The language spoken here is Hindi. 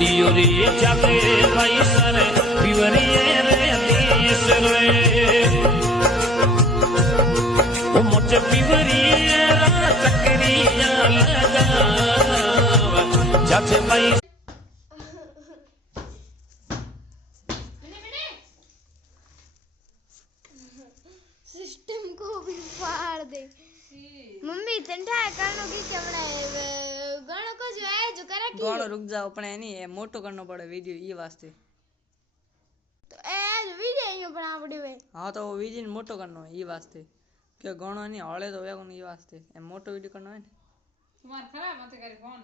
यूरी जाते भाई सर पिवरिए रे देश रे मुझे पिवरिए चक्रिया लगा जाते भाई सिस्टम को भी फाड़ दे मम्मी ठंडा करनो की चमड़ा गाणो को जो है जो करा की गाणो रुक जाओ पण एनी ए मोटो करनो पड़े वीडियो ई वास्ते तो ए वीडियो यो बना पड़े वे हां तो वो वीडियो मोटो करनो ई वास्ते के गाणो नहीं हळे तो वेगो ई वास्ते ए मोटो वीडियो करनो है तुम्हार खराब मत करे फोन